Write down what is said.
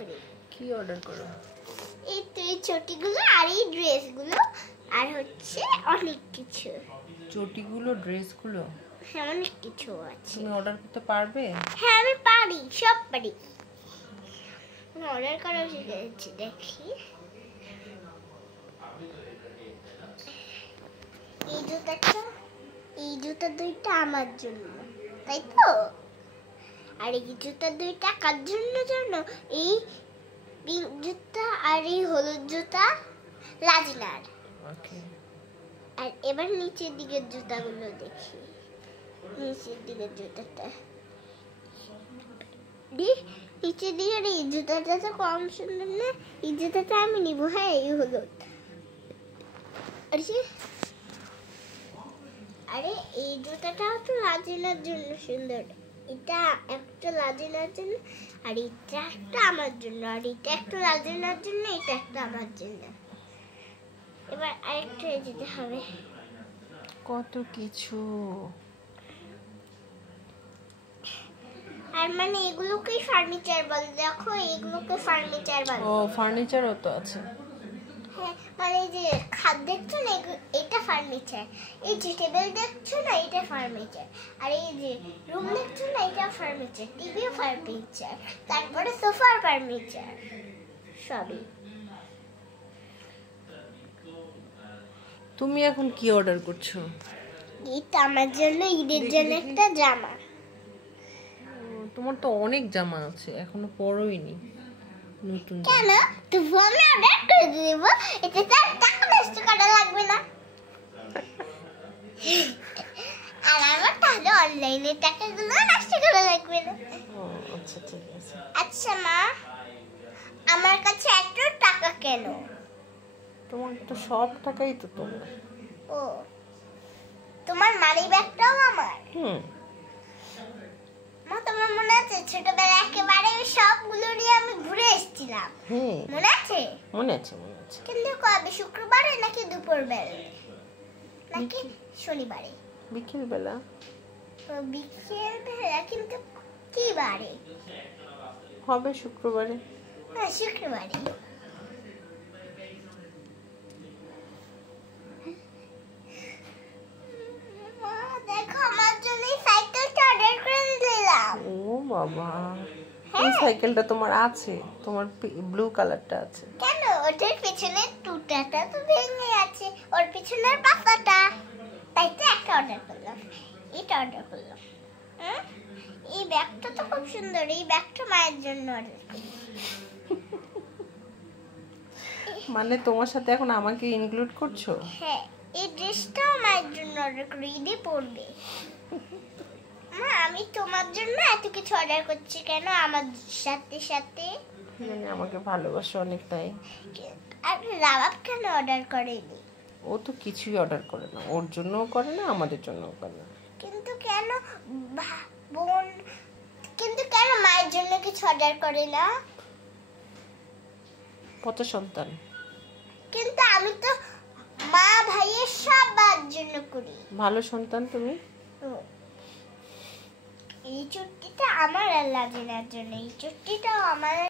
করি। কি অর্ডার করো? এই তো এই চটিগুলো আর এই ড্রেসগুলো আর হচ্ছে অনেক কিছু। চটিগুলো, ড্রেসগুলো, হ্যাঁ অনেক কিছু আছে। তুমি অর্ডার করতে পারবে? হ্যাঁ আমি পারি, সব পারি। অর্ডার করা শিখেছি। দেখি এই জুতা দুইটা আমার জন্য, তাই তো? আর এই জুতা দুইটা কার জন্য জানো? এই পিঙ্ক জুতা আর এই হলুদ জুতা লাজিনার। ওকে। আর এবার নিচের দিকের জুতাগুলো দেখি। নিচের দিকের জুতাটা, নিচের দিকের এই জুতাটা তো কম সুন্দর না? এই জুতাটা আমি নিবো। হ্যাঁ এই হলুদ। আরে এই জুতাটাও তো লাজিনার জন্য সুন্দর। এটা একটা লাজিনার জন্য, আর এটা একটা আমার জন্য, আর এটা একটা লাজিনার জন্য, এটা একটা আমার জন্য। এবার আরেকটা যেতে হবে। কত কিছু। আর মানে এগুলোকে ফার্নিচার বলে। দেখো এগুলোকে ফার্নিচার বলে। ও ফার্নিচারও তো আছে। হ্যাঁ মানে এই যে খাট দেখছো না, এটা ফার্নিচার। এই যে টেবিল দেখছো না, এটা ফার্নিচার। আর এই যে রুম দেখছো না, এটা ফার্নিচার। টিভিও ফার্নিচার, তারপরে সোফার ফার্নিচার, সবই। তুমি এখন কি অর্ডার করছো? এটা আমার জন্য ঈদের জন্য একটা জামা। তোমার তো অনেক জামা আছে, এখনো পরোইনি নতুন। কেন? তুমি আমি অর্ডার করে দেব, এতে তো টাকা নষ্ট করা লাগবে না। আর আমার তাহলে অনলাইনে টাকাগুলো নষ্ট করা লাগবে না। আচ্ছা ঠিক আছে। আচ্ছা মা, আমার কাছে এত টাকা কেন? তোমার তো সব টাকাই তো তোমার। ও, তোমার মানি ব্যাগটাও আমার? মা তোমার মনে আছে ছোটবেলায় একেবারে সবগুলো নিয়ে আমি ঘুরে এসেছিলাম? মনে আছে? মনে আছে, মনে আছে। কিন্তু কবে? শুক্রবারে নাকি দুপুরবেলা নাকি শনিবারে? বিকেল বেলা। বিকেল বেলা? কিন্তু কি বারে হবে? শুক্রবারে। হ্যাঁ শুক্রবারে। দেখো আমার জন্য সাইকেলটা অর্ডার করে দিলাম। ও বাবা, এই সাইকেলটা তোমার আছে? তোমার ব্লু কালারটা আছে? কেন? ওটার পিছনের টুটাটা তো ভেঙে আছে, ওর পিছনের পাতাটা, তাই তো একটা অর্ডার করলাম। এটা অর্ডার করলাম। এই ব্যাগটা তো খুব সুন্দর। এই ব্যাগটা মায়ের জন্য অর্ডার করলাম। মানে তোমার সাথে এখন আমাকে ইনক্লুড করছো? হ্যাঁ, এই ড্রেসটাও মায়ের জন্য অর্ডার করি, ঈদে পরবে। মা আমি তোমার জন্য এত কিছু অর্ডার করছি কেন? আমার সাথে সাথে মানে আমাকে ভালোবাসো অনেক তাই। আর রাবাব কেন অর্ডার করেনি? ও তো কিছুই অর্ডার করে না, ওর জন্যও করে না, আমাদের জন্যও করে না। কিন্তু কেন বোন, কিন্তু কেন মায়ের জন্য কিছু অর্ডার করে না? পচা সন্তান। কিন্তু আমি তো মা ভাইয়ের সবার জন্য করি। ভালো সন্তান তুমি। এই চুট্টিটা আমার আর লাজিনার জন্য, এই চুট্টিটাও আমার।